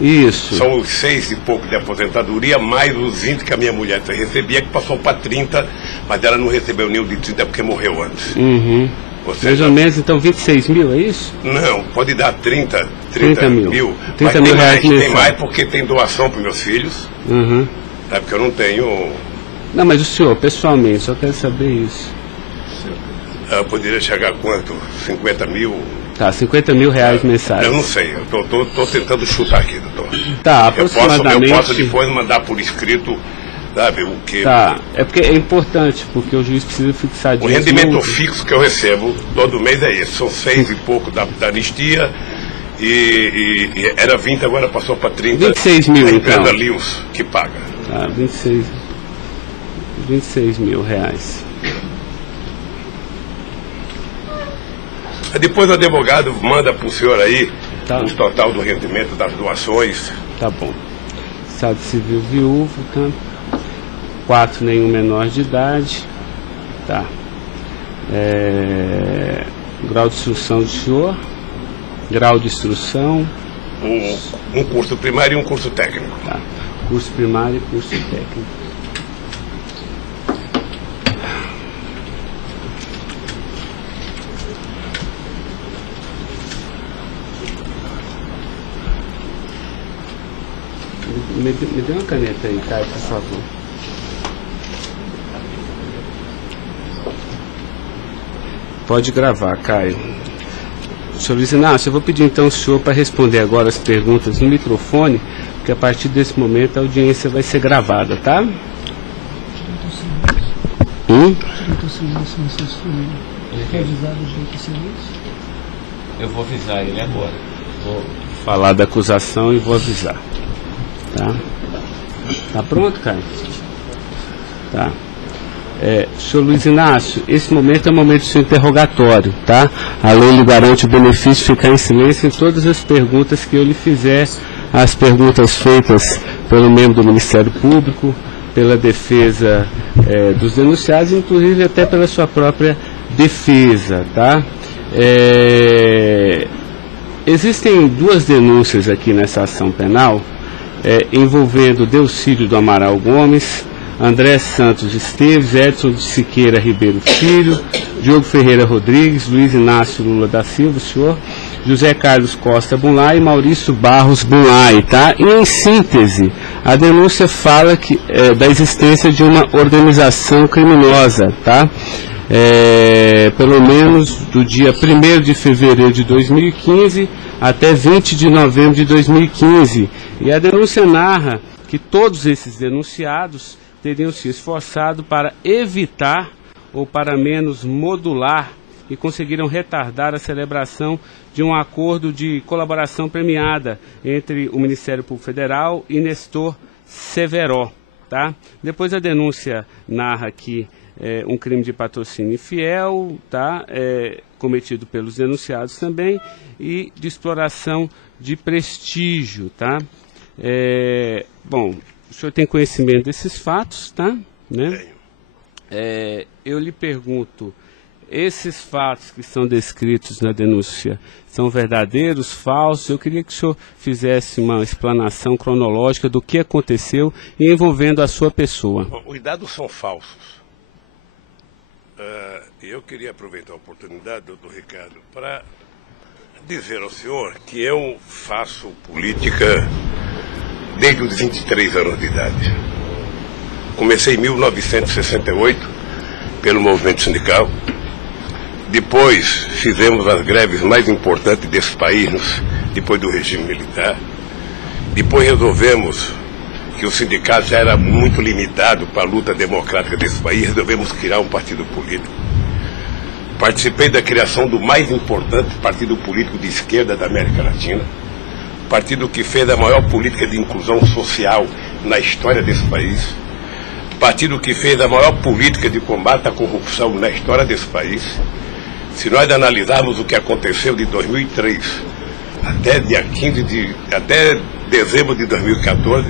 Isso. São os 6 e pouco de aposentadoria, mais os 20 que a minha mulher recebia, que passou para 30, mas ela não recebeu nenhum de 30 porque morreu antes. Uhum. Mais ou menos, então, 26 mil, é isso? Não, pode dar 30 mil. 30 mas mil reais tem mensais. mais porque tem doação para meus filhos. Uhum. É porque eu não tenho... Não, mas o senhor, pessoalmente, só quero saber isso. Eu poderia chegar a quanto? 50 mil? Tá, 50 mil reais mensais. Eu não sei, eu tô tentando chutar aqui, doutor. Tá, aproximadamente... Eu posso depois mandar por escrito, sabe, o que... Tá, é porque é importante, porque o juiz precisa fixar disso. O rendimento fixo que eu recebo todo mês é esse, são 6 e pouco da anistia e era 20, agora passou para 30. 26 mil, a então. empresa Lewis que paga. Tá, 26 mil reais. Depois o advogado manda para o senhor aí Tá. o total do rendimento das doações. Tá bom. Estado civil viúvo, tá? 4, nenhum menor de idade. Tá. Grau de instrução do senhor. Grau de instrução. Um curso primário e um curso técnico. Tá. Curso primário e curso técnico. Me dê uma caneta aí, Caio, por favor. Pode gravar, Caio. Senhor Luiz Inácio, eu vou pedir então ao senhor para responder agora as perguntas no microfone, porque a partir desse momento a audiência vai ser gravada, tá? Eu vou avisar ele agora. Vou falar da acusação e vou avisar. Tá? Tá pronto, Caio? Tá. Senhor Luiz Inácio, esse momento é o momento do seu interrogatório, tá? A lei lhe garante o benefício de ficar em silêncio em todas as perguntas que eu lhe fizer, as perguntas feitas pelo membro do Ministério Público, pela defesa dos denunciados, inclusive até pela sua própria defesa, tá? Existem 2 denúncias aqui nessa ação penal, envolvendo Delcídio do Amaral Gomes, André Santos Esteves, Edson de Siqueira Ribeiro Filho, Diogo Ferreira Rodrigues, Luiz Inácio Lula da Silva, o senhor, José Carlos Costa Bunlai e Maurício Barros Bunlai, tá? E em síntese, a denúncia fala da existência de uma organização criminosa, tá? Pelo menos do dia 1º de fevereiro de 2015 até 20 de novembro de 2015. E a denúncia narra que todos esses denunciados teriam se esforçado para evitar ou para menos modular e conseguiram retardar a celebração de um acordo de colaboração premiada entre o Ministério Público Federal e Nestor Severo, tá? Depois a denúncia narra que um crime de patrocínio infiel, tá? Cometido pelos denunciados também, e de exploração de prestígio, tá? Bom, o senhor tem conhecimento desses fatos, tá? Né? Eu lhe pergunto, esses fatos que são descritos na denúncia são verdadeiros, falsos? Eu queria que o senhor fizesse uma explanação cronológica do que aconteceu e envolvendo a sua pessoa. Os dados são falsos. Eu queria aproveitar a oportunidade, doutor Ricardo, para dizer ao senhor que eu faço política desde os 23 anos de idade. Comecei em 1968 pelo movimento sindical. Depois fizemos as greves mais importantes desse país, depois do regime militar. Depois resolvemos que o sindicato já era muito limitado para a luta democrática desse país, resolvemos criar um partido político. Participei da criação do mais importante partido político de esquerda da América Latina, partido que fez a maior política de inclusão social na história desse país, partido que fez a maior política de combate à corrupção na história desse país. Se nós analisarmos o que aconteceu de 2003 até dezembro de 2014,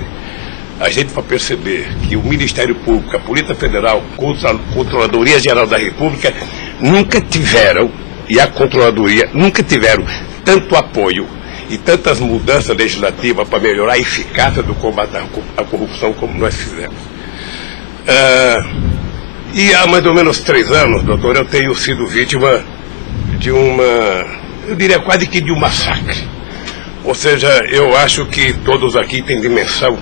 a gente vai perceber que o Ministério Público, a Polícia Federal, a Controladoria Geral da República nunca tiveram, e a Controladoria nunca tiveram tanto apoio e tantas mudanças legislativas para melhorar a eficácia do combate à corrupção como nós fizemos. E há mais ou menos 3 anos, doutor, eu tenho sido vítima de eu diria quase que de um massacre. Ou seja, eu acho que todos aqui têm dimensão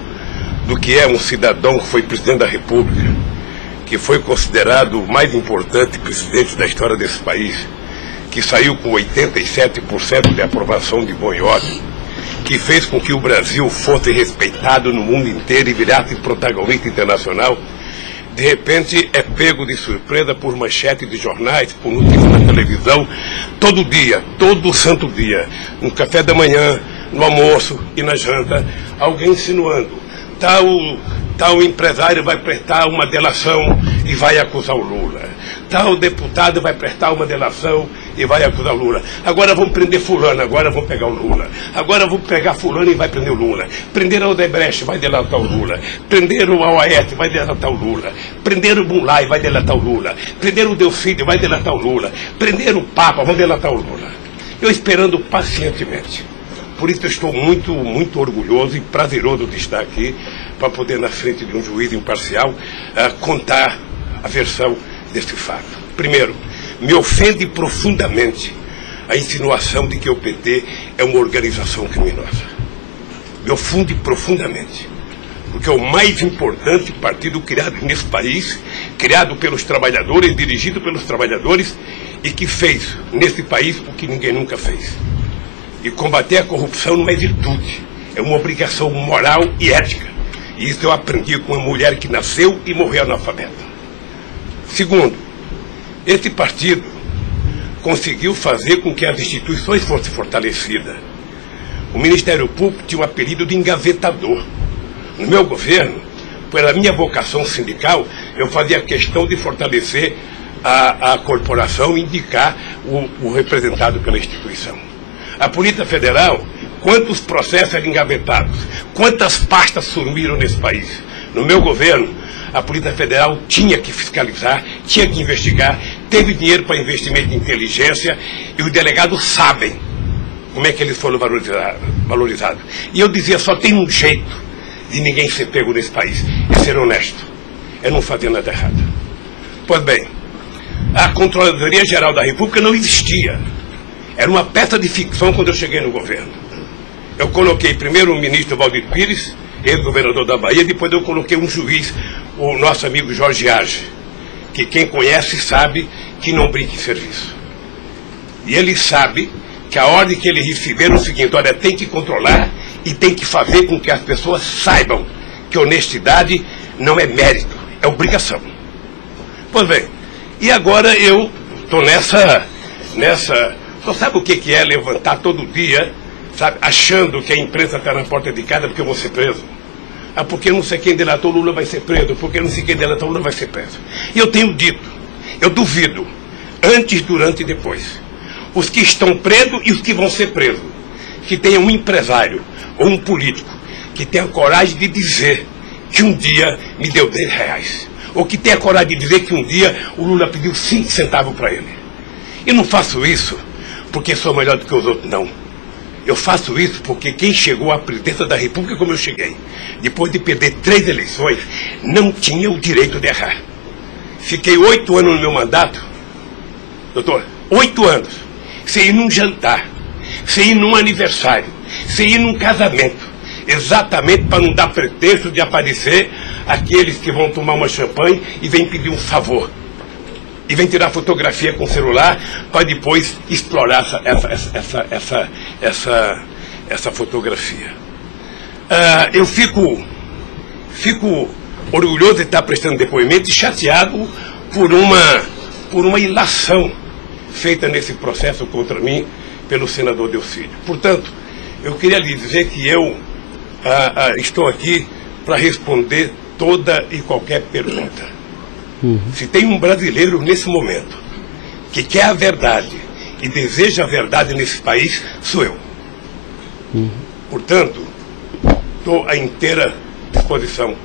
do que é um cidadão que foi presidente da República, que foi considerado o mais importante presidente da história desse país, que saiu com 87% de aprovação de bom e ódio, que fez com que o Brasil fosse respeitado no mundo inteiro e virasse protagonista internacional. De repente é pego de surpresa por manchete de jornais, por notícias na televisão, todo dia, todo santo dia, no café da manhã, no almoço e na janta, alguém insinuando, tal empresário vai prestar uma delação e vai acusar o Lula. Tal deputado vai prestar uma delação e vai acusar o Lula. Agora vão prender fulano, agora vão pegar o Lula. Agora vão pegar fulano e vai prender o Lula. Prender o Odebrecht, vai delatar o Lula. Prender o Aoeste, vai delatar o Lula. Prender o Mulay, vai delatar o Lula. Prender o Delfídio, vai delatar o Lula. Prender o Papa, vai delatar o Lula. Eu esperando pacientemente. Por isso eu estou muito, muito orgulhoso e prazeroso de estar aqui para poder, na frente de um juiz imparcial, contar a versão desse fato. Primeiro, me ofende profundamente a insinuação de que o PT é uma organização criminosa. Me ofende profundamente, porque é o mais importante partido criado nesse país, criado pelos trabalhadores, dirigido pelos trabalhadores, e que fez nesse país o que ninguém nunca fez. E combater a corrupção não é virtude, é uma obrigação moral e ética. E isso eu aprendi com uma mulher que nasceu e morreu analfabeta. Segundo, esse partido conseguiu fazer com que as instituições fossem fortalecidas. O Ministério Público tinha um apelido de engavetador. No meu governo, pela minha vocação sindical, eu fazia questão de fortalecer a corporação e indicar o representado pela instituição. A Polícia Federal, quantos processos eram engavetados, quantas pastas sumiram nesse país. No meu governo, a Polícia Federal tinha que fiscalizar, tinha que investigar, teve dinheiro para investimento em inteligência e os delegados sabem como é que eles foram valorizados. E eu dizia, só tem um jeito de ninguém ser pego nesse país, é ser honesto, é não fazer nada errado. Pois bem, a Controladoria Geral da República não existia. Era uma peça de ficção quando eu cheguei no governo. Eu coloquei primeiro o ministro Valdir Pires, ex-governador da Bahia, depois eu coloquei um juiz, o nosso amigo Jorge Age, que quem conhece sabe que não brinca em serviço. E ele sabe que a ordem que ele recebeu é o seguinte, olha, tem que controlar e tem que fazer com que as pessoas saibam que honestidade não é mérito, é obrigação. Pois bem, e agora eu estou nessa... Só sabe o que é levantar todo dia, sabe, achando que a imprensa está na porta de casa porque eu vou ser preso? Ah, porque não sei quem delatou Lula vai ser preso, porque não sei quem delatou Lula vai ser preso. E eu tenho dito, eu duvido, antes, durante e depois, os que estão presos e os que vão ser presos, que tenha um empresário ou um político que tenha coragem de dizer que um dia me deu R$10, ou que tenha coragem de dizer que um dia o Lula pediu 5 centavos para ele. Eu não faço isso porque sou melhor do que os outros, não. Eu faço isso porque quem chegou à presidência da República como eu cheguei, depois de perder 3 eleições, não tinha o direito de errar. Fiquei 8 anos no meu mandato, doutor, 8 anos, sem ir num jantar, sem ir num aniversário, sem ir num casamento, exatamente para não dar pretexto de aparecer aqueles que vão tomar uma champanhe e vêm pedir um favor. E vem tirar fotografia com o celular para depois explorar essa fotografia. Eu fico orgulhoso de estar prestando depoimento e chateado por uma ilação feita nesse processo contra mim pelo senador Delfídio. Portanto, eu queria lhe dizer que eu estou aqui para responder toda e qualquer pergunta. Se tem um brasileiro nesse momento que quer a verdade e deseja a verdade nesse país, sou eu. Portanto, estou à inteira disposição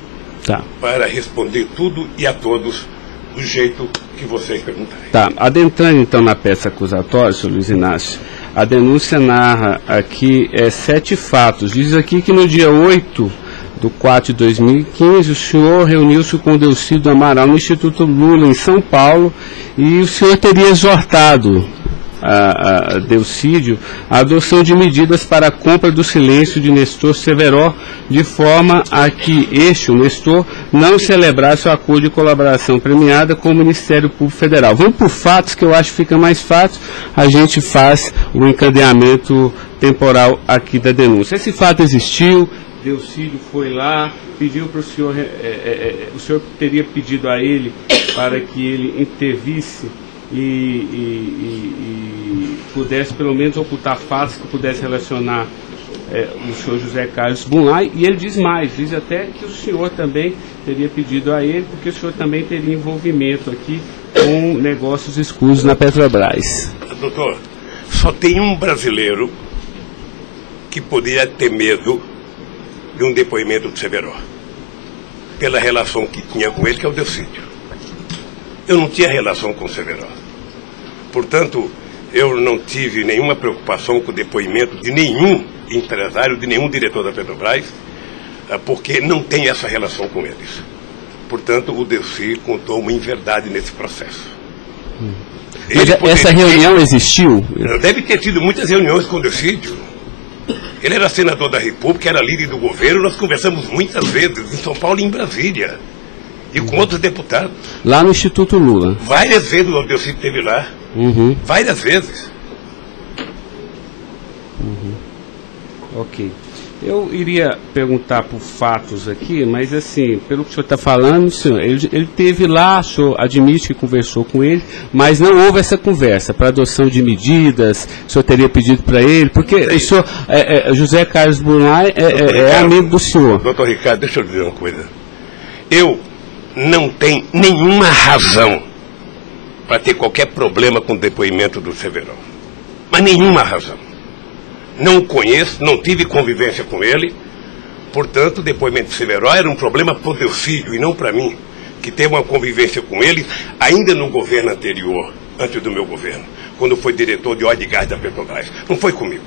para responder tudo e a todos do jeito que vocês perguntarem. Tá, adentrando então na peça acusatória, senhor Luiz Inácio, A denúncia narra aqui 7 fatos. Diz aqui que no dia 8/4/2015, o senhor reuniu-se com Delcídio Amaral no Instituto Lula, em São Paulo, e o senhor teria exortado a Delcídio a adoção de medidas para a compra do silêncio de Nestor Severo, de forma a que o Nestor, não celebrasse o acordo de colaboração premiada com o Ministério Público Federal. Vamos por fatos, que eu acho que fica mais fácil, a gente faz o encadeamento temporal aqui da denúncia. Esse fato existiu, Delcídio foi lá, pediu para o senhor, o senhor teria pedido a ele para que ele intervisse e pudesse pelo menos ocultar fatos que pudesse relacionar o senhor José Carlos Bunlai, e ele diz mais, diz até que o senhor também teria pedido a ele, porque o senhor também teria envolvimento aqui com negócios escusos na Petrobras. Doutor, só tem um brasileiro que poderia ter medo de um depoimento do Severo, pela relação que tinha com ele, que é o Delcídio. Eu não tinha relação com o Severo. Portanto, eu não tive nenhuma preocupação com o depoimento de nenhum empresário, de nenhum diretor da Petrobras, porque não tem essa relação com eles. Portanto, o Delcídio contou uma inverdade nesse processo. Mas essa reunião existiu? Deve ter tido muitas reuniões com o Delcídio. Ele era senador da República, era líder do governo, nós conversamos muitas vezes em São Paulo e em Brasília. E com outros deputados. Lá no Instituto Lula? Várias vezes o Delcídio esteve lá. Várias vezes. Ok. Eu iria perguntar por fatos aqui, mas assim, pelo que o senhor está falando, senhor, ele teve lá, o senhor admite que conversou com ele, mas não houve essa conversa para adoção de medidas, o senhor teria pedido para ele, porque o senhor, José Carlos Bunlai é amigo do senhor. Doutor Ricardo, deixa eu dizer uma coisa. Eu não tenho nenhuma razão para ter qualquer problema com o depoimento do Severo. Mas nenhuma razão. Não o conheço, não tive convivência com ele. Portanto, o depoimento do Severo era um problema para o Delcídio e não para mim, que teve uma convivência com ele ainda no governo anterior, antes do meu governo, quando foi diretor de óleo e gás da Petrobras. Não foi comigo.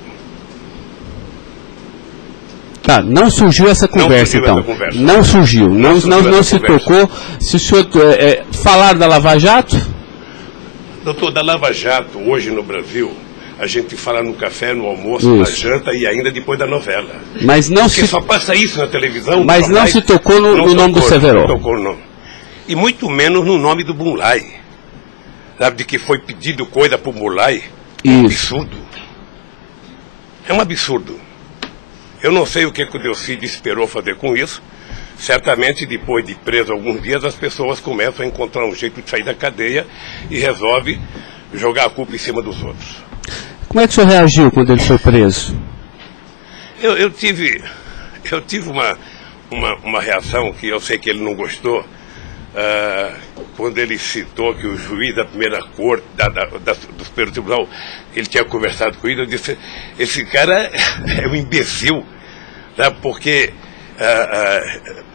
Tá, não surgiu essa conversa, então. Não surgiu, não se tocou. Se o senhor falaram da Lava Jato? Doutor, da Lava Jato, hoje no Brasil, a gente fala no café, no almoço, na janta e ainda depois da novela. Mas não porque só passa isso na televisão. Mas não se tocou no nome do Severo. Não tocou no nome. E muito menos no nome do Bunlai. Sabe, de que foi pedido coisa para o Bunlai? É um absurdo. É um absurdo. Eu não sei o que o Delcídio esperou fazer com isso. Certamente, depois de preso alguns dias, as pessoas começam a encontrar um jeito de sair da cadeia e resolve jogar a culpa em cima dos outros. Como é que o senhor reagiu quando ele foi preso? Eu tive uma reação que eu sei que ele não gostou, quando ele citou que o juiz da primeira corte, do Superior Tribunal, ele tinha conversado com ele. Eu disse, esse cara é um imbecil, tá? Porque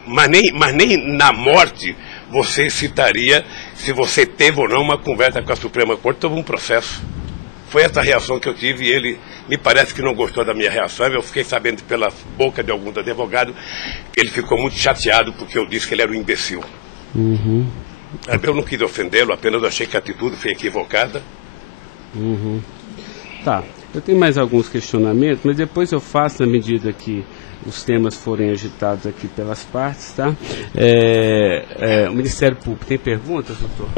mas nem na morte você citaria se você teve ou não uma conversa com a Suprema Corte sobre um processo. Foi essa reação que eu tive e ele me parece que não gostou da minha reação. Eu fiquei sabendo pela boca de alguns advogados que ele ficou muito chateado porque eu disse que ele era um imbecil. Eu não quis ofendê-lo, apenas achei que a atitude foi equivocada. Tá, eu tenho mais alguns questionamentos, mas depois eu faço na medida que os temas forem agitados aqui pelas partes, tá? O Ministério Público tem perguntas, doutor?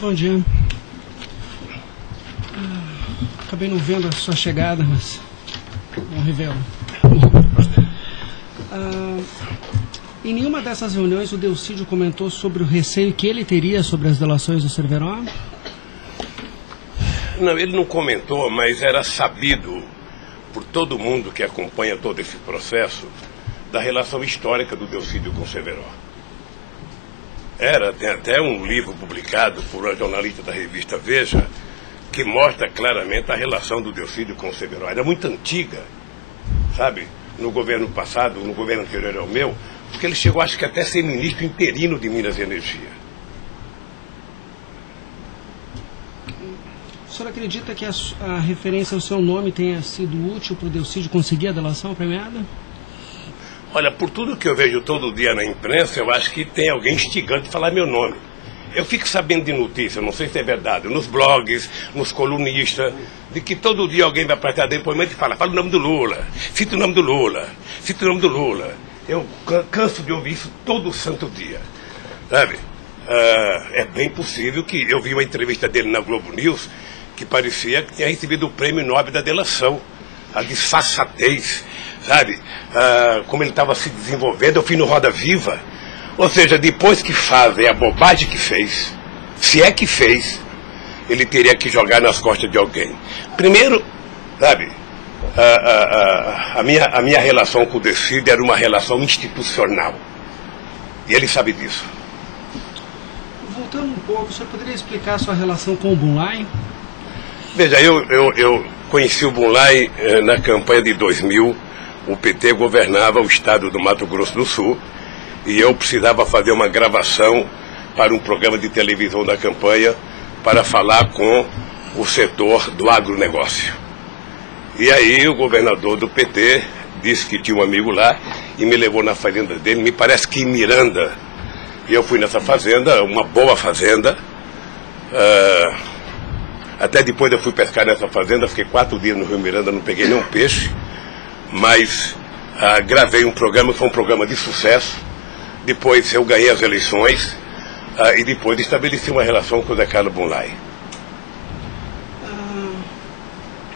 Bom dia. Acabei não vendo a sua chegada, mas não revelo. Em nenhuma dessas reuniões o Delcídio comentou sobre o receio que ele teria sobre as delações do Severo? Não, ele não comentou, mas era sabido por todo mundo que acompanha todo esse processo da relação histórica do Delcídio com o Severo. Tem até um livro publicado por uma jornalista da revista Veja que mostra claramente a relação do Delcídio com o Severo. Era muito antiga, sabe? No governo passado, no governo anterior ao meu, porque ele chegou, acho que até a ser ministro interino de Minas e Energia. senhor acredita que a referência ao seu nome tenha sido útil para o Delcídio conseguir a delação premiada? Olha, por tudo que eu vejo todo dia na imprensa, eu acho que tem alguém instigando de falar meu nome. Eu fico sabendo de notícias, não sei se é verdade, nos blogs, nos colunistas, de que todo dia alguém vai prestar depoimento e fala o nome do Lula, cita o nome do Lula, cita o nome do Lula. Eu canso de ouvir isso todo santo dia, sabe? É bem possível que eu vi uma entrevista dele na Globo News que parecia que tinha recebido o prêmio Nobel da delação, a disfarçatez, sabe? Como ele estava se desenvolvendo, eu fui no Roda Viva. Ou seja, depois que fazem a bobagem que fez, se é que fez, ele teria que jogar nas costas de alguém. Primeiro, sabe, a minha relação com o Delcídio era uma relação institucional. E ele sabe disso. Voltando um pouco, o senhor poderia explicar a sua relação com o Bunlai? Veja, eu conheci o Bunlai na campanha de 2000. O PT governava o estado do Mato Grosso do Sul. E eu precisava fazer uma gravação para um programa de televisão da campanha para falar com o setor do agronegócio. E aí o governador do PT disse que tinha um amigo lá e me levou na fazenda dele, me parece que em Miranda. E eu fui nessa fazenda, uma boa fazenda. Até depois eu fui pescar nessa fazenda, fiquei 4 dias no Rio Miranda, não peguei nenhum peixe. Mas gravei um programa, foi um programa de sucesso. Depois eu ganhei as eleições e depois estabeleci uma relação com o Zé Carlos Bunlai.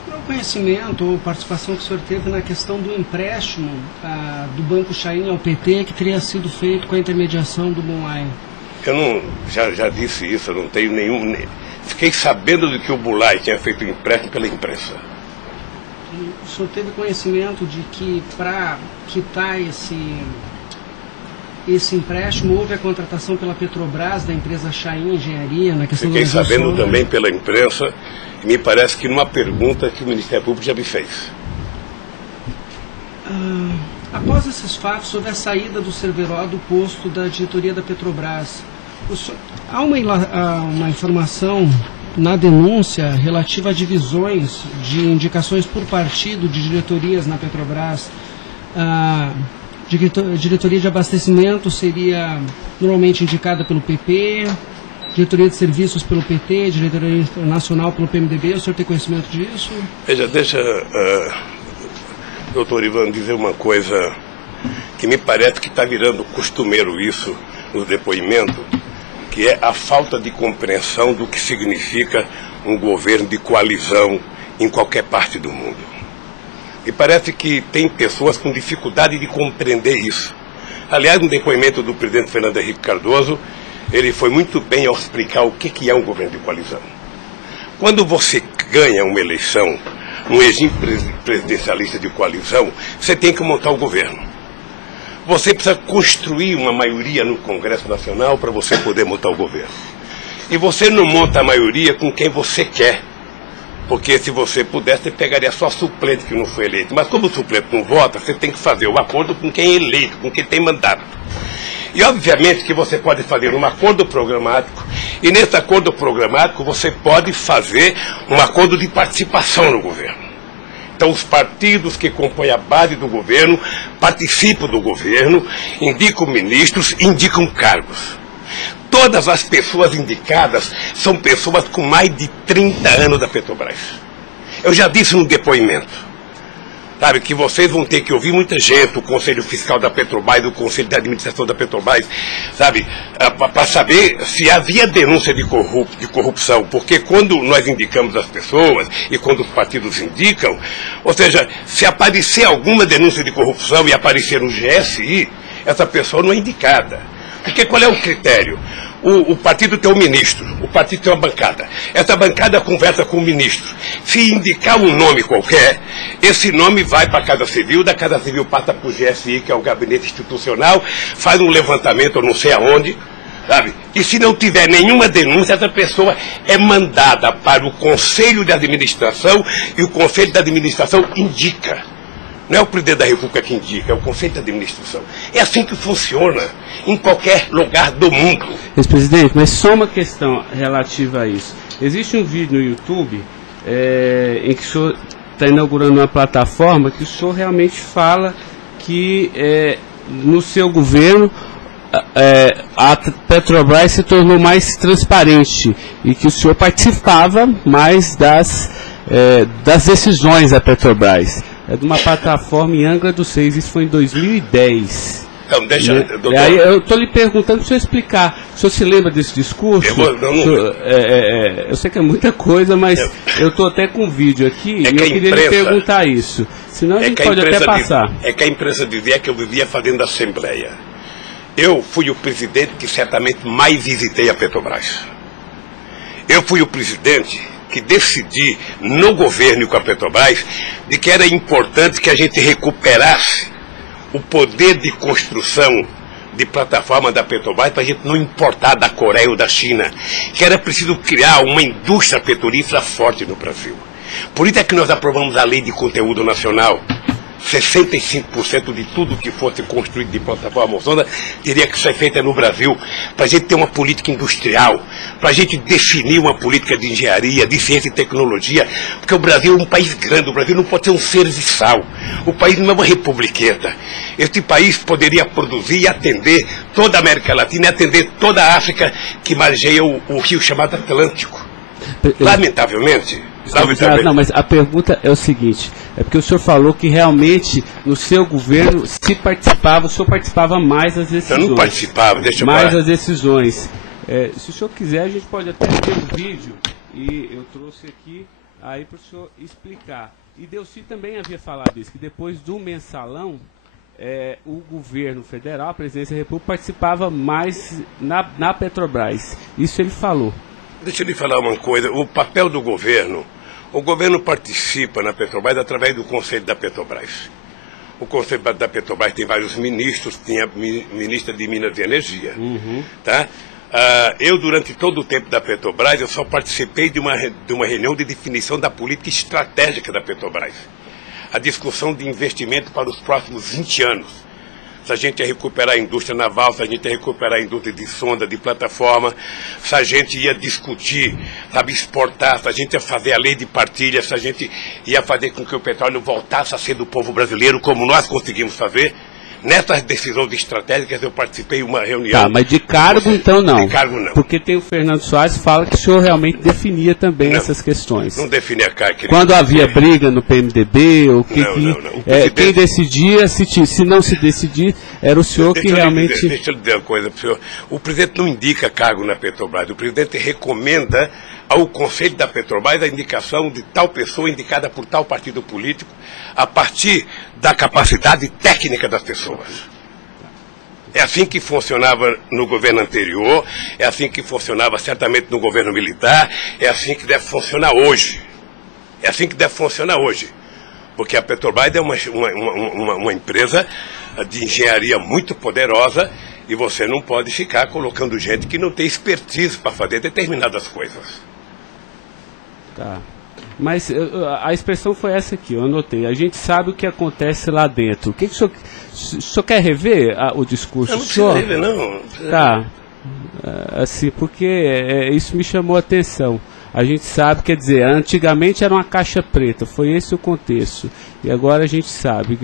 Qual é o conhecimento ou participação que o senhor teve na questão do empréstimo do Banco Chain ao PT que teria sido feito com a intermediação do Bunlai? Eu não, já disse isso, eu não tenho nenhum... Fiquei sabendo de que o Bunlai tinha feito o empréstimo pela imprensa. O senhor teve conhecimento de que para quitar esse empréstimo, houve a contratação pela Petrobras, da empresa Chain Engenharia, na questão Fiquei do sabendo também pela imprensa, e me parece que numa pergunta que o Ministério Público já me fez. Após esses fatos, sobre a saída do Cerveró do posto da diretoria da Petrobras, há uma informação na denúncia relativa a divisões de indicações por partido de diretorias na Petrobras. Diretoria de abastecimento seria normalmente indicada pelo PP, diretoria de serviços pelo PT, diretoria nacional pelo PMDB. O senhor tem conhecimento disso? Veja, deixa, doutor Ivan, dizer uma coisa que me parece que está virando costumeiro isso no depoimento, que é a falta de compreensão do que significa um governo de coalizão em qualquer parte do mundo. E parece que tem pessoas com dificuldade de compreender isso. Aliás, no depoimento do presidente Fernando Henrique Cardoso, ele foi muito bem ao explicar o que é um governo de coalizão. Quando você ganha uma eleição, um regime presidencialista de coalizão, você tem que montar o governo. Você precisa construir uma maioria no Congresso Nacional para você poder montar o governo. E você não monta a maioria com quem você quer. Porque se você pudesse, você pegaria só suplente que não foi eleito. Mas como o suplente não vota, você tem que fazer o acordo com quem é eleito, com quem tem mandato. E obviamente que você pode fazer um acordo programático, e nesse acordo programático você pode fazer um acordo de participação no governo. Então os partidos que compõem a base do governo participam do governo, indicam ministros, indicam cargos. Todas as pessoas indicadas são pessoas com mais de 30 anos da Petrobras. Eu já disse no depoimento, sabe, que vocês vão ter que ouvir muita gente, o Conselho Fiscal da Petrobras, o Conselho de Administração da Petrobras, sabe, para saber se havia denúncia de corrupção, porque quando nós indicamos as pessoas e quando os partidos indicam, ou seja, se aparecer alguma denúncia de corrupção e aparecer no GSI, essa pessoa não é indicada. Porque qual é o critério? O partido tem um ministro, o partido tem uma bancada. Essa bancada conversa com o ministro. Se indicar um nome qualquer, esse nome vai para a Casa Civil, da Casa Civil passa para o GSI, que é o Gabinete Institucional, faz um levantamento, eu não sei aonde, sabe? E se não tiver nenhuma denúncia, essa pessoa é mandada para o Conselho de Administração e o Conselho de Administração indica. Não é o presidente da República que indica, é o Conselho de Administração. É assim que funciona em qualquer lugar do mundo. Ex-presidente, mas só uma questão relativa a isso. Existe um vídeo no YouTube em que o senhor está inaugurando uma plataforma que o senhor realmente fala que no seu governo a Petrobras se tornou mais transparente e que o senhor participava mais das decisões da Petrobras. É de uma plataforma em Angra dos Reis, isso foi em 2010. Então, deixa, doutor. Aí eu estou lhe perguntando para o senhor explicar. O senhor se lembra desse discurso? Eu sei que é muita coisa, mas eu estou até com um vídeo aqui e eu queria lhe perguntar isso. Senão a gente pode até passar. É que a imprensa dizia que eu vivia fazendo assembleia. Eu fui o presidente que certamente mais visitei a Petrobras. Eu fui o presidente que decidi no governo e com a Petrobras de que era importante que a gente recuperasse o poder de construção de plataforma da Petrobras para a gente não importar da Coreia ou da China, que era preciso criar uma indústria petrolífera forte no Brasil. Por isso é que nós aprovamos a Lei de Conteúdo Nacional. 65% de tudo que fosse construído de plataforma sonda teria que ser feita no Brasil, para a gente ter uma política industrial, para a gente definir uma política de engenharia, de ciência e tecnologia, porque o Brasil é um país grande, o Brasil não pode ser um serviçal, o país não é uma republiqueta. Este país poderia produzir e atender toda a América Latina e atender toda a África que margeia o rio chamado Atlântico. Lamentavelmente. Não, mas a pergunta é o seguinte, é porque o senhor falou que realmente no seu governo se participava, o senhor participava mais das decisões. Eu não participava, deixa eu mais falar. das decisões. Se o senhor quiser, a gente pode até ter um vídeo, e eu trouxe aqui aí para o senhor explicar. E Delcy também havia falado isso, que depois do mensalão, o governo federal, a presidência da República, participava mais na Petrobras. Isso ele falou. Deixa eu lhe falar uma coisa, o papel do governo, o governo participa na Petrobras através do Conselho da Petrobras. O Conselho da Petrobras tem vários ministros, tinha ministra de Minas e Energia. Tá? Eu, durante todo o tempo da Petrobras, eu só participei de uma reunião de definição da política estratégica da Petrobras. A discussão de investimento para os próximos 20 anos. Se a gente ia recuperar a indústria naval, se a gente ia recuperar a indústria de sonda, de plataforma, se a gente ia discutir, sabe, exportar, se a gente ia fazer a lei de partilha, se a gente ia fazer com que o petróleo voltasse a ser do povo brasileiro, como nós conseguimos fazer. Nessas decisões estratégicas eu participei de uma reunião. Tá, mas de cargo então não. De cargo não. Porque tem o Fernando Soares que fala que o senhor realmente definia também essas questões. Não definia cargo. Quando havia briga no PMDB, ou quem decidia, se não se decidir, era o senhor que realmente... Deixa eu lhe dizer uma coisa para o senhor. O presidente não indica cargo na Petrobras. O presidente recomenda ao Conselho da Petrobras a indicação de tal pessoa indicada por tal partido político a partir da capacidade técnica das pessoas. É assim que funcionava no governo anterior, é assim que funcionava certamente no governo militar, é assim que deve funcionar hoje. É assim que deve funcionar hoje. Porque a Petrobras é uma empresa de engenharia muito poderosa e você não pode ficar colocando gente que não tem expertise para fazer determinadas coisas. Tá. Mas a expressão foi essa aqui, eu anotei. A gente sabe o que acontece lá dentro. O que o senhor quer rever o discurso? Eu não preciso rever, não. Tá. Assim, porque isso me chamou a atenção. A gente sabe, quer dizer, antigamente era uma caixa preta, foi esse o contexto. E agora a gente sabe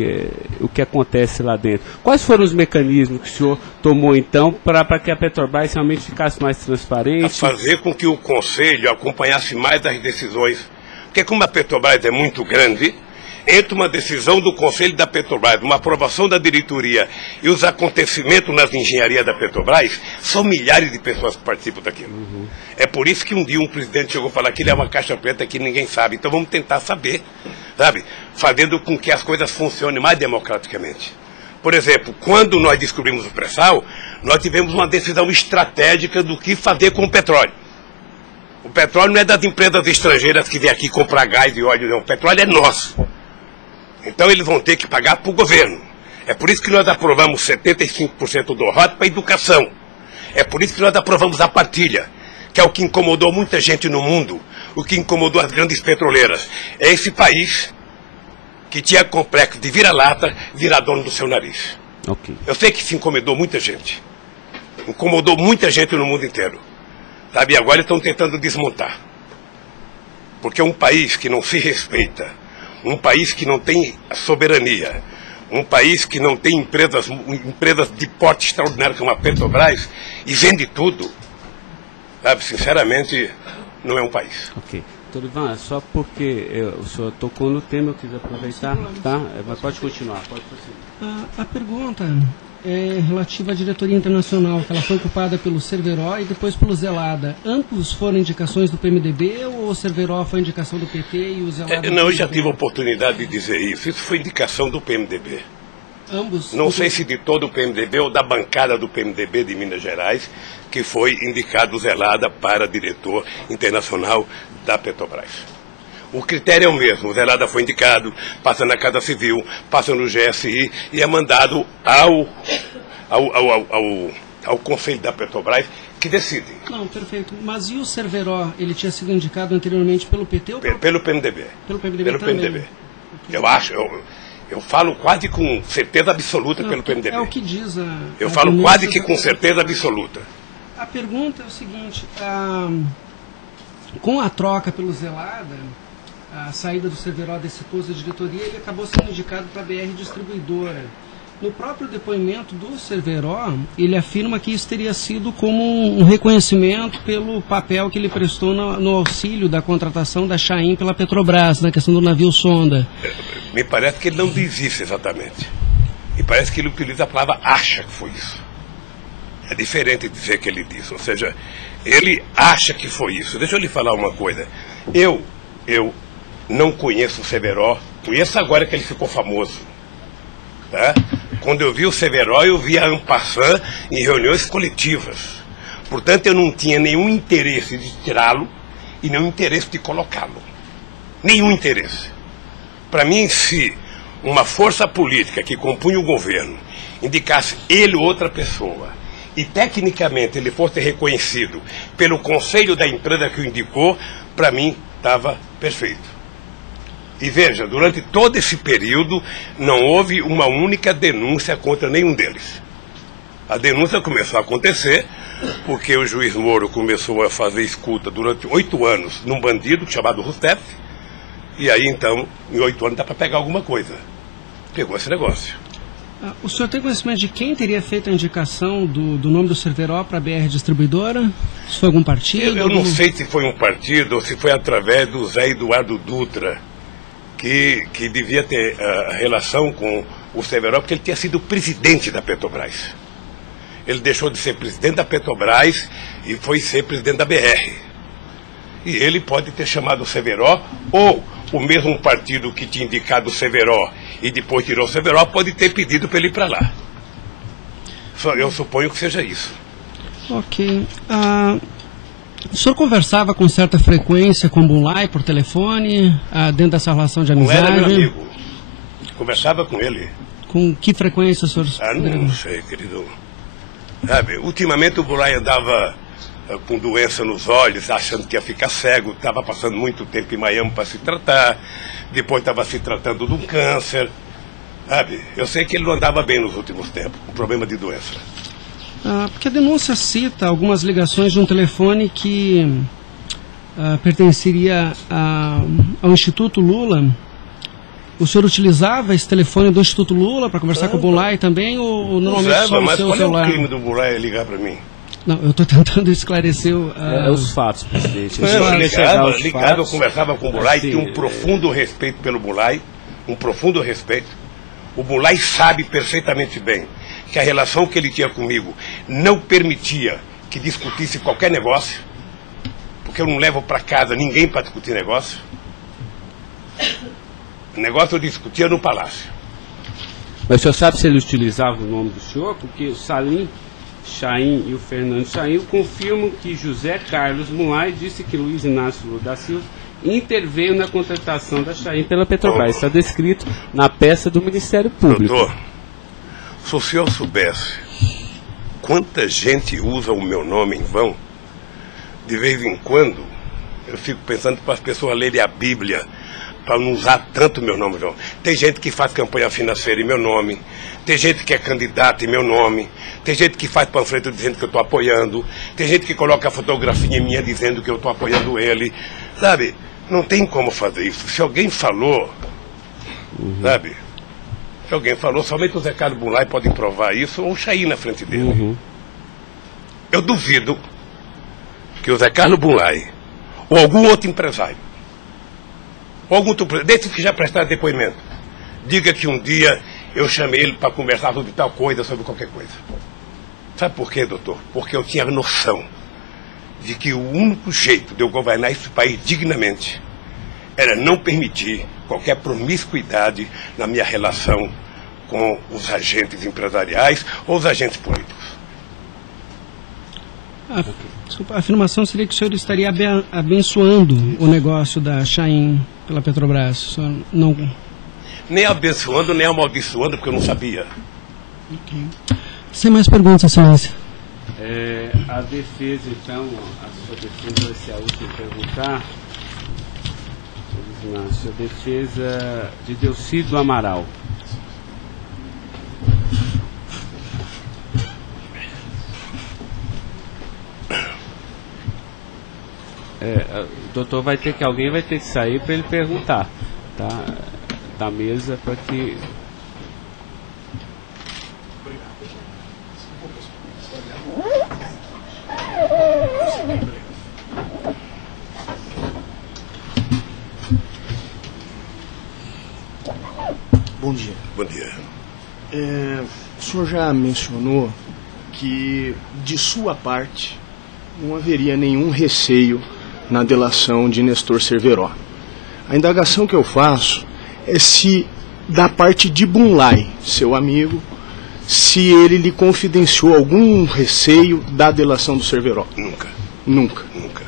o que acontece lá dentro. Quais foram os mecanismos que o senhor tomou, então, para que a Petrobras realmente ficasse mais transparente? A fazer com que o Conselho acompanhasse mais as decisões. Porque como a Petrobras é muito grande, entre uma decisão do Conselho da Petrobras, uma aprovação da diretoria e os acontecimentos nas engenharias da Petrobras, são milhares de pessoas que participam daquilo. É por isso que um dia um presidente chegou a falar que ele é uma caixa preta que ninguém sabe. Então vamos tentar saber, sabe? Fazendo com que as coisas funcionem mais democraticamente. Por exemplo, quando nós descobrimos o pré-sal, nós tivemos uma decisão estratégica do que fazer com o petróleo. O petróleo não é das empresas estrangeiras que vêm aqui comprar gás e óleo, não. O petróleo é nosso. Então eles vão ter que pagar para o governo. É por isso que nós aprovamos 75% do ROT para a educação. É por isso que nós aprovamos a partilha, que é o que incomodou muita gente no mundo, o que incomodou as grandes petroleiras. É esse país que tinha complexo de vira-lata, virar dono do seu nariz. Okay. Eu sei que isso incomodou muita gente. Incomodou muita gente no mundo inteiro. Sabe, e agora estão tentando desmontar. Porque um país que não se respeita, um país que não tem soberania, um país que não tem empresas de porte extraordinário como a Petrobras e vende tudo, sabe, sinceramente, não é um país. Ok. Doutor Ivan, só porque o senhor tocou no tema, eu quis aproveitar, tá? Mas pode continuar, pode prosseguir. A pergunta é relativa à diretoria internacional, que ela foi ocupada pelo Cerveró e depois pelo Zelada. Ambos foram indicações do PMDB ou o Cerveró foi indicação do PT e o Zelada... Não, eu já tive a oportunidade de dizer isso. Isso foi indicação do PMDB. Ambos? Não sei se de todo o PMDB ou da bancada do PMDB de Minas Gerais, que foi indicado o Zelada para diretor internacional da Petrobras. O critério é o mesmo. O Zelada foi indicado, passa na Casa Civil, passa no GSI e é mandado ao Conselho da Petrobras, que decide. Não, perfeito. Mas e o Cerveró? Ele tinha sido indicado anteriormente pelo PT ou pelo PMDB? Pelo PMDB pelo também. PMDB. Eu acho, eu falo quase com certeza absoluta pelo PMDB. É o que diz eu falo quase que com certeza absoluta. A pergunta é o seguinte, com a troca pelo Zelada, a saída do Cerveró desse posto de diretoria, ele acabou sendo indicado para a BR Distribuidora. No próprio depoimento do Cerveró, ele afirma que isso teria sido como um reconhecimento pelo papel que ele prestou no auxílio da contratação da Chain pela Petrobras, na questão do navio sonda. Me parece que ele não diz isso exatamente. Me parece que ele utiliza a palavra acha que foi isso. É diferente de dizer que ele disse. Ou seja, ele acha que foi isso. Deixa eu lhe falar uma coisa. Eu não conheço o Cerveró. Conheço agora que ele ficou famoso. Tá? Quando eu vi o Cerveró, eu vi a en passant em reuniões coletivas. Portanto, eu não tinha nenhum interesse de tirá-lo e nenhum interesse de colocá-lo. Nenhum interesse. Para mim, se uma força política que compunha o governo indicasse ele ou outra pessoa e tecnicamente ele fosse reconhecido pelo conselho da empresa que o indicou, para mim estava perfeito. E veja, durante todo esse período não houve uma única denúncia contra nenhum deles. A denúncia começou a acontecer porque o juiz Moro começou a fazer escuta durante 8 anos num bandido chamado Rousseff, e aí então, em 8 anos dá para pegar alguma coisa. Pegou esse negócio. O senhor tem conhecimento de quem teria feito a indicação do nome do Cerveró para a BR Distribuidora? Se foi algum partido? Eu não sei se foi um partido ou se foi através do Zé Eduardo Dutra, que devia ter relação com o Cerveró, porque ele tinha sido presidente da Petrobras. Ele deixou de ser presidente da Petrobras e foi ser presidente da BR. E ele pode ter chamado o Cerveró, ou o mesmo partido que tinha indicado o Cerveró e depois tirou o Cerveró pode ter pedido para ele ir para lá. Eu suponho que seja isso. Ok. O senhor conversava com certa frequência com o Bulay por telefone, dentro dessa relação de amizade? Não era meu amigo. Conversava com ele. Com que frequência o senhor... Não sei, querido. Sabe, ultimamente o Bulay andava com doença nos olhos, achando que ia ficar cego, estava passando muito tempo em Miami para se tratar, depois estava se tratando de um câncer, sabe? Eu sei que ele não andava bem nos últimos tempos, com problema de doença. Porque a denúncia cita algumas ligações de um telefone que pertenceria ao Instituto Lula. O senhor utilizava esse telefone do Instituto Lula para conversar com o Bulay também, ou normalmente só no seu celular? Mas qual é o crime do Bulay ligar para mim? Não, eu estou tentando esclarecer os fatos, presidente. Eu conversava com o Bulay, tinha um profundo respeito pelo Bulay, um profundo respeito. O Bulay sabe perfeitamente bem que a relação que ele tinha comigo não permitia que discutisse qualquer negócio, porque eu não levo para casa ninguém para discutir negócio. O negócio eu discutia no palácio. Mas o senhor sabe se ele utilizava o nome do senhor? Porque o Salim Chain e o Fernando Chain confirmam que José Carlos Mulay disse que Luiz Inácio Lula da Silva interveio na contratação da Chain pela Petrobras. Está descrito na peça do Ministério Público. Doutor, se o senhor soubesse quanta gente usa o meu nome em vão, de vez em quando eu fico pensando para as pessoas lerem a Bíblia, para não usar tanto meu nome. Não. Tem gente que faz campanha financeira em meu nome, tem gente que é candidato em meu nome, tem gente que faz panfleto dizendo que eu estou apoiando, tem gente que coloca a fotografia minha dizendo que eu estou apoiando ele, sabe? Não tem como fazer isso. Se alguém falou, sabe? Se alguém falou, somente o Zé Carlos Bunlai pode provar isso, ou o Chaim na frente dele. Eu duvido que o Zé Carlos Bunlai, ou algum outro empresário, ou algum outro desses que já prestaram depoimento, diga que um dia eu chamei ele para conversar sobre tal coisa, sobre qualquer coisa. Sabe por quê, doutor? Porque eu tinha noção de que o único jeito de eu governar esse país dignamente era não permitir qualquer promiscuidade na minha relação com os agentes empresariais ou os agentes políticos. Desculpa, a afirmação seria que o senhor estaria abençoando o negócio da Chaim pela Petrobras. O senhor não... Nem abençoando, nem amaldiçoando, porque eu não sabia. Sem mais perguntas, excelência. A defesa, então, a sua defesa vai ser a última a perguntar. A sua defesa de Delcídio Amaral. O doutor vai ter que, alguém vai ter que sair para ele perguntar, tá? Da mesa para que... Bom dia. Bom dia. O senhor já mencionou que, de sua parte, não haveria nenhum receio na delação de Nestor Cerveró. A indagação que eu faço é se, da parte de Bunlai, seu amigo, se ele lhe confidenciou algum receio da delação do Cerveró. Nunca. Nunca. Nunca.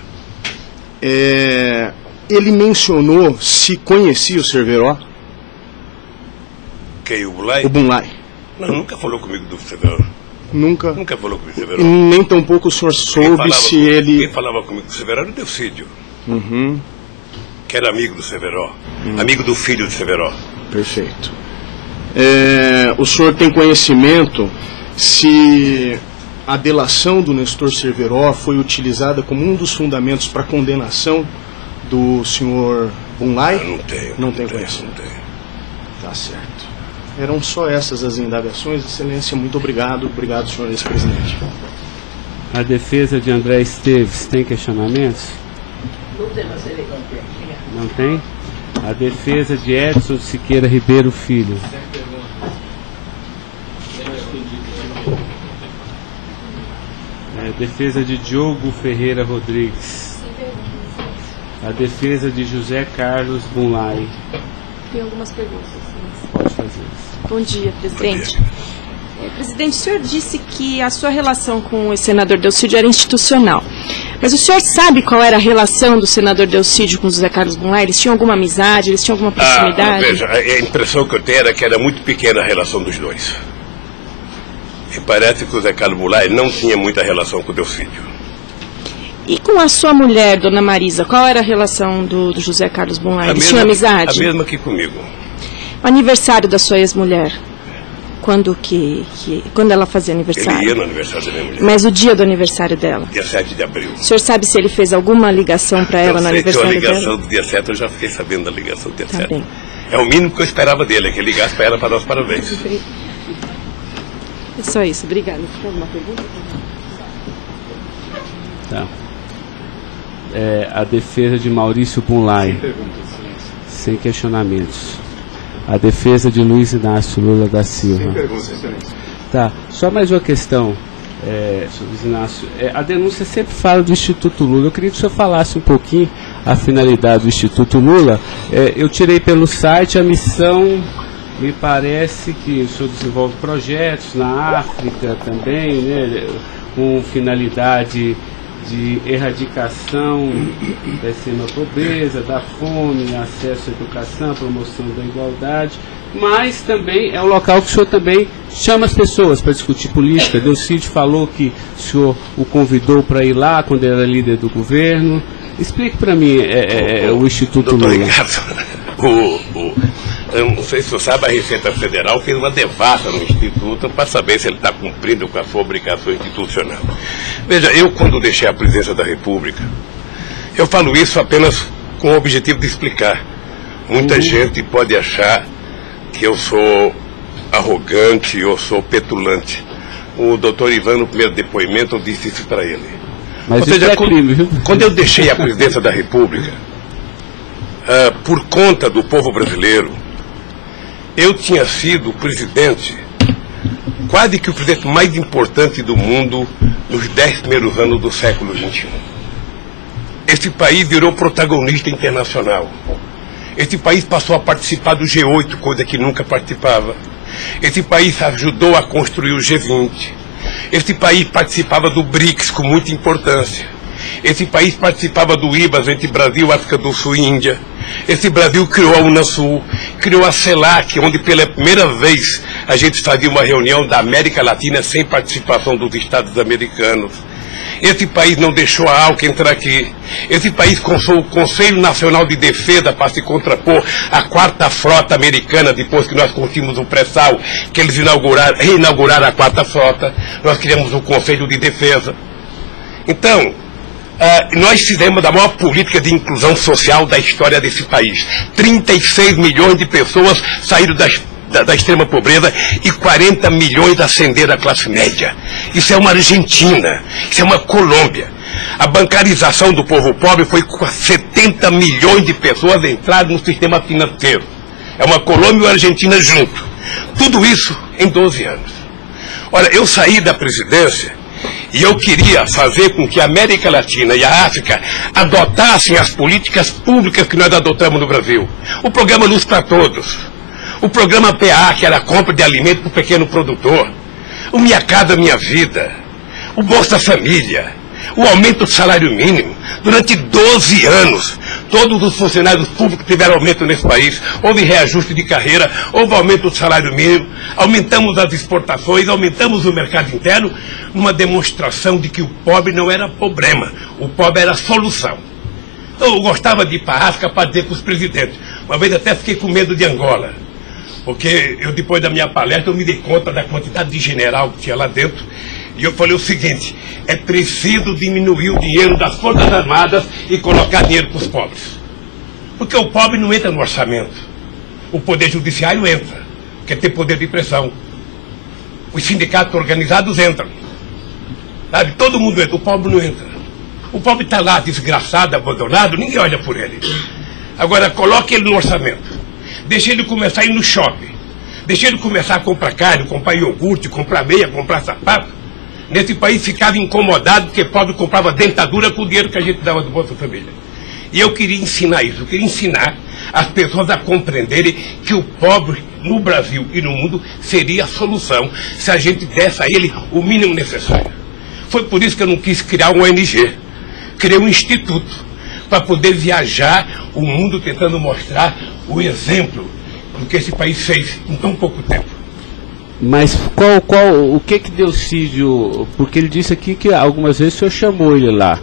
Ele mencionou se conhecia o Cerveró? Quem, o Bunlai? O Bunlai. Não, nunca falou comigo do Cerveró. Nunca? Nunca falou comigo do Cerveró. Nem tampouco o senhor soube se ele... Quem falava comigo do Cerveró era o Delcídio. Que era amigo do Cerveró. Amigo do filho do Cerveró. Perfeito. O senhor tem conhecimento se a delação do Nestor Cerveró foi utilizada como um dos fundamentos para a condenação do senhor Bunlai? Não tenho. Não tem conhecimento. Não tenho. Tá certo. Eram só essas as indagações. Excelência, muito obrigado. Obrigado, senhor ex-presidente. A defesa de André Esteves tem questionamentos? Não tem? A defesa de Edson Siqueira Ribeiro Filho. A defesa de Diogo Ferreira Rodrigues. A defesa de José Carlos Bunlai. Tem algumas perguntas. Pode fazer isso. Bom dia, presidente. Presidente, o senhor disse que a sua relação com o senador Delcídio era institucional. Mas o senhor sabe qual era a relação do senador Delcídio com o José Carlos Bunlai? Eles tinham alguma amizade? Eles tinham alguma proximidade? Veja, a impressão que eu tenho era que era muito pequena a relação dos dois. E parece que o José Carlos Bunlai não tinha muita relação com o Delcídio. E com a sua mulher, dona Marisa, qual era a relação do José Carlos Bunlai? Eles tinham amizade? A mesma que comigo. O aniversário da sua ex-mulher? Quando ela fazia aniversário? Ele ia no aniversário da minha mulher. Mas o dia do aniversário dela? Dia 7 de abril. O senhor sabe se ele fez alguma ligação para ela no aniversário dela? A ligação do dia 7, eu já fiquei sabendo da ligação do dia 7. Bem. É o mínimo que eu esperava dele, que ele ligasse para ela para dar os parabéns. É só isso, obrigada. Tem alguma pergunta? Tá. A defesa de Maurício Bunlai. Sem questionamentos. A defesa de Luiz Inácio Lula da Silva. Sem perguntas, excelência. Tá, só mais uma questão, Luiz Inácio. A denúncia sempre fala do Instituto Lula. Eu queria que o senhor falasse um pouquinho a finalidade do Instituto Lula. Eu tirei pelo site a missão, me parece que o senhor desenvolve projetos na África também, né, com finalidade de erradicação da extrema pobreza, da fome, acesso à educação, promoção da igualdade, mas também é um local que o senhor também chama as pessoas para discutir política. Delcídio falou que o senhor o convidou para ir lá quando era líder do governo. Explique para mim o Instituto Lula. Eu não sei se você sabe, a Receita Federal fez uma devassa no Instituto para saber se ele está cumprindo com a sua obrigação institucional. Veja, eu quando deixei a presidência da República, eu falo isso apenas com o objetivo de explicar. Muita gente pode achar que eu sou arrogante, eu sou petulante. O doutor Ivan, no primeiro depoimento, eu disse isso para ele. Mas isso é crime, viu? Quando eu deixei a presidência da República, por conta do povo brasileiro, eu tinha sido o presidente, quase que o presidente mais importante do mundo nos 10 primeiros anos do século XXI. Esse país virou protagonista internacional. Esse país passou a participar do G8, coisa que nunca participava. Esse país ajudou a construir o G20. Esse país participava do BRICS com muita importância. Esse país participava do IBAS entre Brasil, África do Sul e Índia. Esse Brasil criou a Unasul, criou a CELAC, onde pela primeira vez a gente fazia uma reunião da América Latina sem participação dos Estados americanos. Esse país não deixou a ALCA entrar aqui. Esse país consultou o Conselho Nacional de Defesa para se contrapor à 4ª Frota Americana, depois que nós conseguimos o pré-sal, que eles reinauguraram a 4ª Frota. Nós criamos o Conselho de Defesa. Então, nós fizemos a maior política de inclusão social da história desse país. 36 milhões de pessoas saíram da extrema pobreza e 40 milhões ascenderam à classe média. Isso é uma Argentina, isso é uma Colômbia. A bancarização do povo pobre foi com 70 milhões de pessoas entraram no sistema financeiro. É uma Colômbia e uma Argentina junto. Tudo isso em 12 anos. Olha, eu saí da presidência e eu queria fazer com que a América Latina e a África adotassem as políticas públicas que nós adotamos no Brasil. O programa Luz para Todos. O programa PA, que era a compra de alimento para o pequeno produtor. O Minha Casa Minha Vida. O Bolsa Família. O aumento do salário mínimo. Durante 12 anos, todos os funcionários públicos tiveram aumento nesse país. Houve reajuste de carreira, houve aumento do salário mínimo. Aumentamos as exportações, aumentamos o mercado interno, numa demonstração de que o pobre não era problema. O pobre era a solução. Eu gostava de ir para a África para dizer para os presidentes. Uma vez até fiquei com medo de Angola. Porque eu, depois da minha palestra, eu me dei conta da quantidade de general que tinha lá dentro. E eu falei o seguinte, é preciso diminuir o dinheiro das Forças Armadas e colocar dinheiro para os pobres. Porque o pobre não entra no orçamento. O Poder Judiciário entra, quer ter poder de pressão. Os sindicatos organizados entram. Sabe? Todo mundo entra, o pobre não entra. O pobre está lá, desgraçado, abandonado, ninguém olha por ele. Agora, coloque ele no orçamento. Deixa ele começar a ir no shopping. Deixa ele começar a comprar carne, comprar iogurte, comprar meia, comprar sapato. Nesse país ficava incomodado porque pobre comprava dentadura com o dinheiro que a gente dava do Bolsa Família. E eu queria ensinar isso. Eu queria ensinar as pessoas a compreenderem que o pobre no Brasil e no mundo seria a solução se a gente desse a ele o mínimo necessário. Foi por isso que eu não quis criar uma ONG. Criei um instituto para poder viajar o mundo tentando mostrar o exemplo do que esse país fez em tão pouco tempo. Mas o que Delcídio, porque ele disse aqui que algumas vezes o senhor chamou ele lá.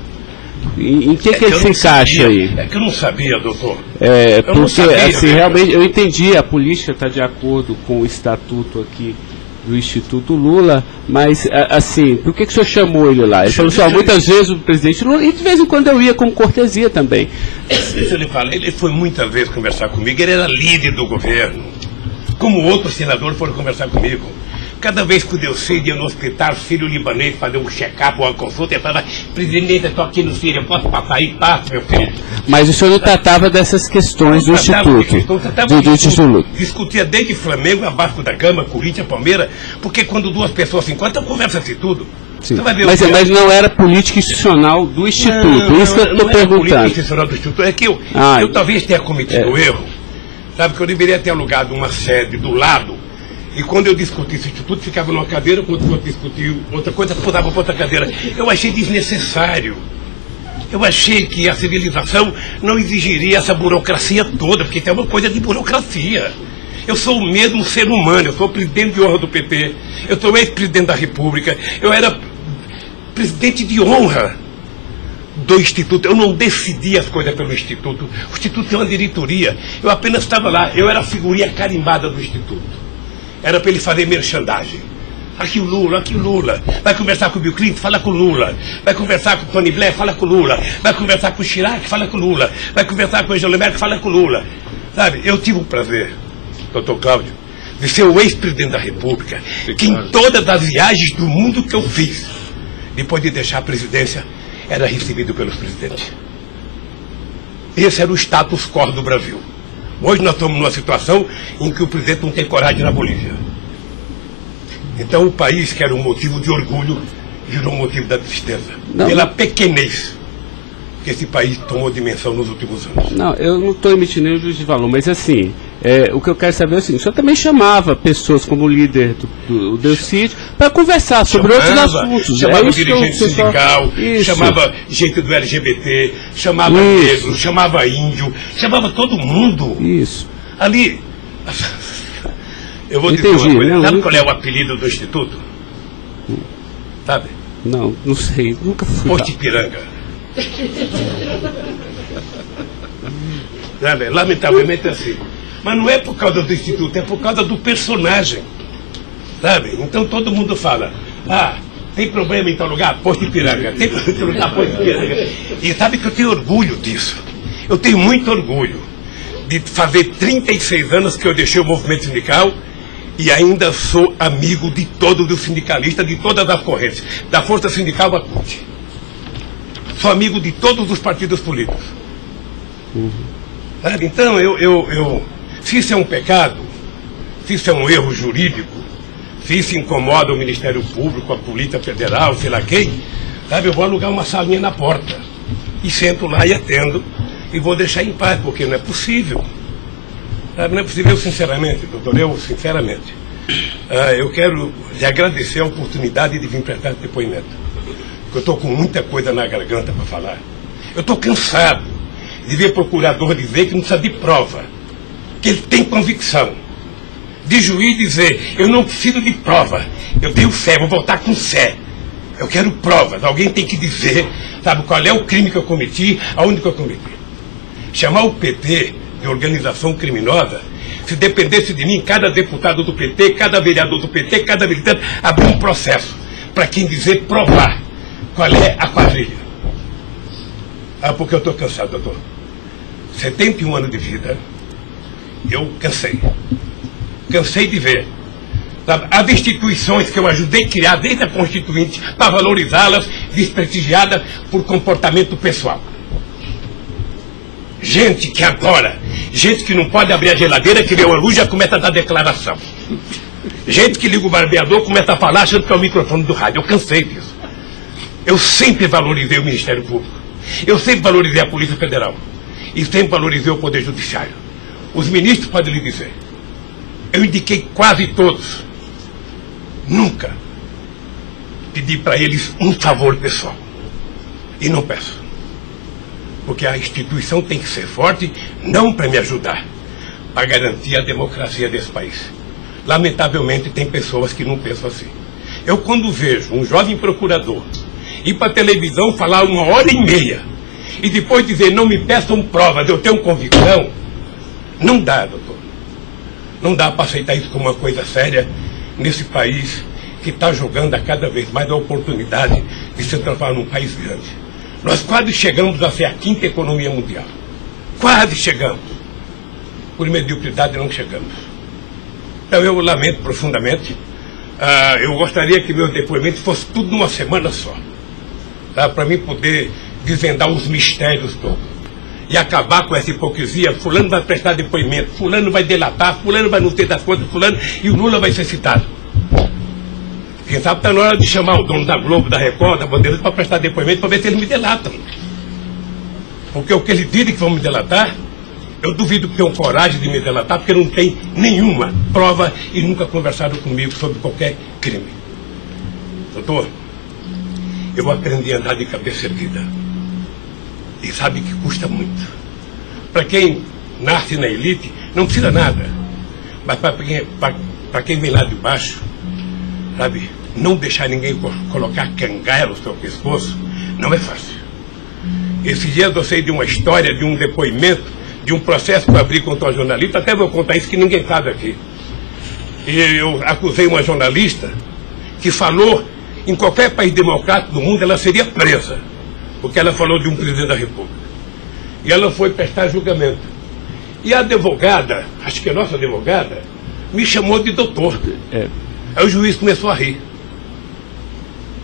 Em que ele se encaixa aí? É que eu não sabia, doutor. Porque assim, realmente eu entendi, a política está de acordo com o estatuto aqui do Instituto Lula, mas assim, por que o senhor chamou ele lá? Ele falou assim, muitas vezes o presidente Lula, e de vez em quando eu ia como cortesia também. Deixa eu lhe falar, ele foi muitas vezes conversar comigo, ele era líder do governo, como outros senadores foram conversar comigo. Cada vez que o Delcídio ia no hospital, filho libanês, fazer um check-up ou uma consulta, ele falava, presidente, eu estou aqui no Síria, posso passar aí? Passa, meu filho. Mas o senhor não tratava dessas questões do Instituto? Discutia desde Flamengo a Vasco da Gama, Corinthians, Palmeiras, porque quando duas pessoas se encontram, conversa-se tudo. Mas não era política institucional do Instituto, isso que eu estou perguntando. Não era política institucional do Instituto, é que eu talvez tenha cometido o erro, sabe, que eu deveria ter alugado uma sede do lado. E quando eu discuti esse instituto, ficava numa cadeira, quando eu discutia outra coisa, pulava para outra cadeira. Eu achei desnecessário. Eu achei que a civilização não exigiria essa burocracia toda, porque tem uma coisa de burocracia. Eu sou o mesmo ser humano, eu sou presidente de honra do PT, eu sou ex-presidente da República, eu era presidente de honra do Instituto. Eu não decidi as coisas pelo Instituto. O Instituto tem uma diretoria. Eu apenas estava lá, eu era a figurinha carimbada do Instituto. Era para ele fazer merchandising. Aqui o Lula. Vai conversar com o Bill Clinton, fala com o Lula. Vai conversar com o Tony Blair, fala com o Lula. Vai conversar com o Chirac, fala com o Lula. Vai conversar com o Angela Merkel, fala com o Lula. Sabe, eu tive o prazer, doutor Cláudio, de ser o ex-presidente da República, que em todas as viagens do mundo que eu fiz, depois de deixar a presidência, era recebido pelos presidentes. Esse era o status quo do Brasil. Hoje nós estamos numa situação em que o presidente não tem coragem na Bolívia. Então o país, que era um motivo de orgulho, virou um motivo da tristeza. Pela pequenez que esse país tomou dimensão nos últimos anos. Não, eu não estou emitindo nenhum juízo de valor, mas assim, o que eu quero saber é o seguinte: o senhor também chamava pessoas como o líder do Delcídio para conversar sobre outros assuntos. Chamava dirigente sindical, chamava gente do LGBT, chamava negro, chamava índio, chamava todo mundo. Isso. Ali, eu vou dizer uma coisa, sabe qual é o apelido do Instituto? Sabe? Não sei, nunca fui. Posto Ipiranga. Lamentavelmente é assim. Mas não é por causa do Instituto, é por causa do personagem. Sabe? Então todo mundo fala: tem problema em tal lugar? Posto Ipiranga. Tem problema em tal lugar? Posto Ipiranga. E sabe que eu tenho orgulho disso. Eu tenho muito orgulho de fazer 36 anos que eu deixei o movimento sindical e ainda sou amigo de todos os sindicalistas, de todas as correntes, da Força Sindical à CUT. Sou amigo de todos os partidos políticos. Então, se isso é um pecado, se isso é um erro jurídico, se isso incomoda o Ministério Público, a Polícia Federal, sei lá quem, eu vou alugar uma salinha na porta e sento lá e atendo e vou deixar em paz, porque não é possível. Não é possível, sinceramente, doutor, sinceramente. Eu quero lhe agradecer a oportunidade de vir prestar esse depoimento. Eu estou com muita coisa na garganta para falar. Eu estou cansado de ver procurador dizer que não precisa de prova, que ele tem convicção. De juiz dizer: eu não preciso de prova, eu tenho fé, vou voltar com fé. Eu quero provas, alguém tem que dizer, qual é o crime que eu cometi, aonde que eu cometi. Chamar o PT de organização criminosa, se dependesse de mim, cada deputado do PT, cada vereador do PT, cada militante, abrir um processo para quem dizer provar qual é a quadrilha. Porque eu estou cansado, doutor. 71 anos de vida, eu cansei. Cansei de ver as instituições que eu ajudei a criar desde a Constituinte, para valorizá-las, desprestigiadas por comportamento pessoal. Gente que adora, gente que não pode abrir a geladeira, que vê uma luz e já começa a dar declaração. Gente que liga o barbeador, começa a falar achando que é o microfone do rádio. Eu cansei disso. Eu sempre valorizei o Ministério Público. Eu sempre valorizei a Polícia Federal. E sempre valorizei o Poder Judiciário. Os ministros podem lhe dizer. Eu indiquei quase todos. Nunca pedi para eles um favor pessoal. E não peço. Porque a instituição tem que ser forte, não para me ajudar, para garantir a democracia desse país. Lamentavelmente, tem pessoas que não pensam assim. Eu, quando vejo um jovem procurador ir para a televisão falar 1h30 e depois dizer: não me peçam provas, eu tenho convicção, não dá, doutor. Não dá para aceitar isso como uma coisa séria nesse país que está jogando a cada vez mais a oportunidade de se transformar num país grande. Nós quase chegamos a ser a 5ª economia mundial. Quase chegamos. Por mediocridade não chegamos. Então eu lamento profundamente. Eu gostaria que meu depoimento fosse tudo numa semana só. Para mim poder desvendar os mistérios todos. E acabar com essa hipocrisia: fulano vai prestar depoimento, fulano vai delatar, fulano vai não ter das contas, fulano, e o Lula vai ser citado. Quem sabe está na hora de chamar o dono da Globo, da Record, da Bandeirantes para prestar depoimento, para ver se eles me delatam. Porque o que eles dizem que vão me delatar, eu duvido que tenham coragem de me delatar, porque não tem nenhuma prova e nunca conversaram comigo sobre qualquer crime. Doutor, eu aprendi a andar de cabeça erguida. E sabe que custa muito. Para quem nasce na elite, não precisa nada. Mas para quem vem lá de baixo, sabe, não deixar ninguém colocar cangaia no seu pescoço, não é fácil. Esses dias eu sei de uma história, de um depoimento, de um processo que eu abri contra uma jornalista, até vou contar isso que ninguém sabe aqui. E eu acusei uma jornalista que falou, em qualquer país democrático do mundo, ela seria presa, porque ela falou de um presidente da República. E ela foi prestar julgamento. E a advogada, acho que a nossa advogada, me chamou de doutor. Aí o juiz começou a rir.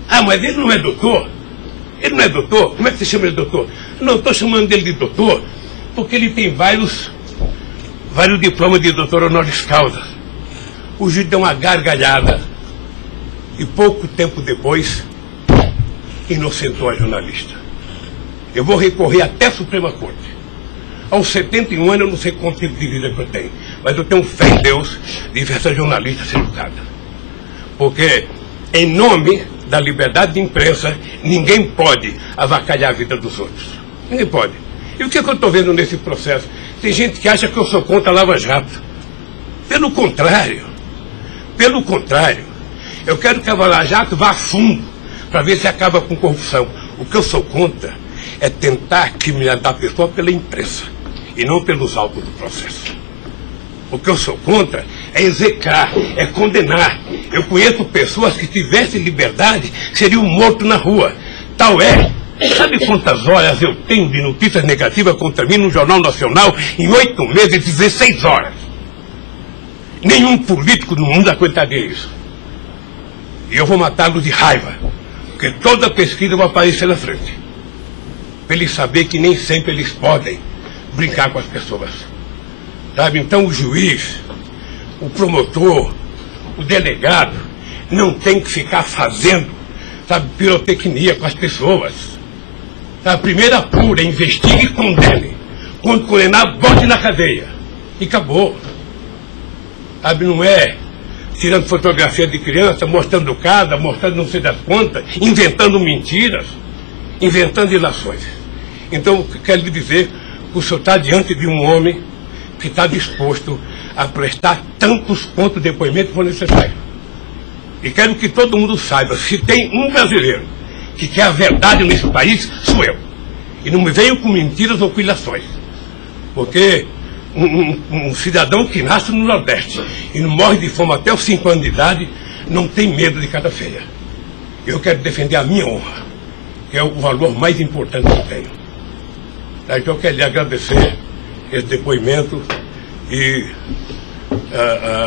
Ah, mas ele não é doutor? Ele não é doutor? Como é que você chama ele de doutor? Não, estou chamando dele de doutor porque ele tem vários diplomas de doutor honoris causa. O juiz deu uma gargalhada e pouco tempo depois inocentou a jornalista. Eu vou recorrer até a Suprema Corte. Aos 71 anos eu não sei quanto tempo de vida que eu tenho, mas eu tenho fé em Deus de ver essa jornalista ser educada. Porque, em nome da liberdade de imprensa, ninguém pode avacalhar a vida dos outros. Ninguém pode. E o que eu estou vendo nesse processo? Tem gente que acha que eu sou contra a Lava Jato. Pelo contrário, eu quero que a Lava Jato vá a fundo para ver se acaba com corrupção. O que eu sou contra é tentar criminalizar a pessoa pela imprensa e não pelos autos do processo. O que eu sou contra é execrar, é condenar. Eu conheço pessoas que tivessem liberdade seriam mortos na rua. Tal é. Sabe quantas horas eu tenho de notícias negativas contra mim no Jornal Nacional em 8 meses, 16 horas? Nenhum político no mundo aguentaria isso. E eu vou matá-lo de raiva, porque toda pesquisa vai aparecer na frente. Para eles saberem que nem sempre eles podem brincar com as pessoas. Sabe? Então o juiz, o promotor, o delegado, não tem que ficar fazendo, sabe, pirotecnia com as pessoas. A primeira apura, investigue e condene. Quando condenar, bote na cadeia. E acabou. Sabe, não é tirando fotografia de criança, mostrando casa, mostrando não sei das quantas, inventando mentiras, inventando ilações. Então, eu quero lhe dizer que o senhor está diante de um homem que está disposto a prestar tantos quantos depoimentos for necessário. E quero que todo mundo saiba, se tem um brasileiro que quer a verdade nesse país, sou eu. E não me venham com mentiras ou com ilações. Porque um cidadão que nasce no Nordeste e não morre de fome até os 5 anos de idade, não tem medo de cara feia. Eu quero defender a minha honra, que é o valor mais importante que eu tenho. Então eu quero lhe agradecer esse depoimento e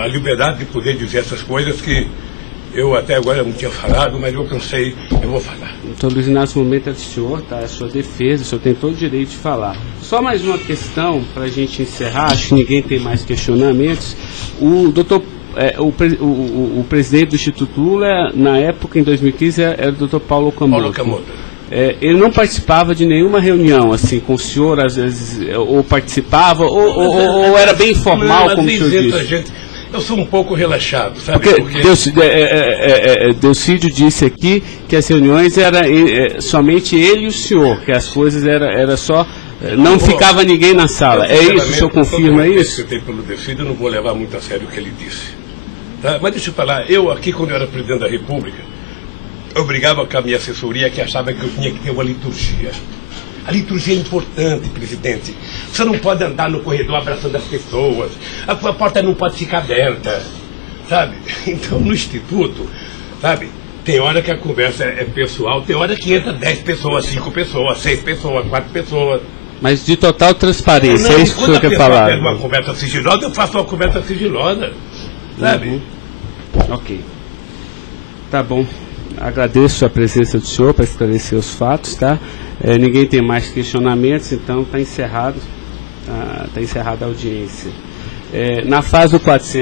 a liberdade de poder dizer essas coisas que eu até agora não tinha falado, mas eu cansei, eu vou falar. Doutor Luiz Inácio, o momento é do senhor, tá? É a sua defesa, o senhor tem todo o direito de falar. Só mais uma questão para a gente encerrar, acho que ninguém tem mais questionamentos. O presidente do Instituto Lula, na época, em 2015, era o doutor Paulo Camoto. Ele não participava de nenhuma reunião, assim, com o senhor, às vezes, ou participava, ou era bem informal, como o senhor disse? Eu sou um pouco relaxado, sabe? Porque Delcídio disse aqui que as reuniões eram somente ele e o senhor, que as coisas era só... Não ficava ninguém na sala. É isso? O senhor confirma isso? Eu tenho pelo Delcídio, eu não vou levar muito a sério o que ele disse. Tá? Mas deixa eu falar, eu aqui, quando eu era presidente da República, eu brigava com a minha assessoria que achava que eu tinha que ter uma liturgia. A liturgia é importante, presidente. Você não pode andar no corredor abraçando as pessoas. A porta não pode ficar aberta, sabe? Então, no Instituto, sabe, tem hora que a conversa é pessoal, tem hora que entra 10 pessoas, 5 pessoas, 6 pessoas, 4 pessoas. Mas de total transparência, é isso que o senhor quer falar? Quando uma conversa sigilosa, eu faço uma conversa sigilosa, sabe? Ok. Tá bom. Agradeço a presença do senhor para esclarecer os fatos, tá? Ninguém tem mais questionamentos, então está encerrado, tá encerrada a audiência. Na fase do 400...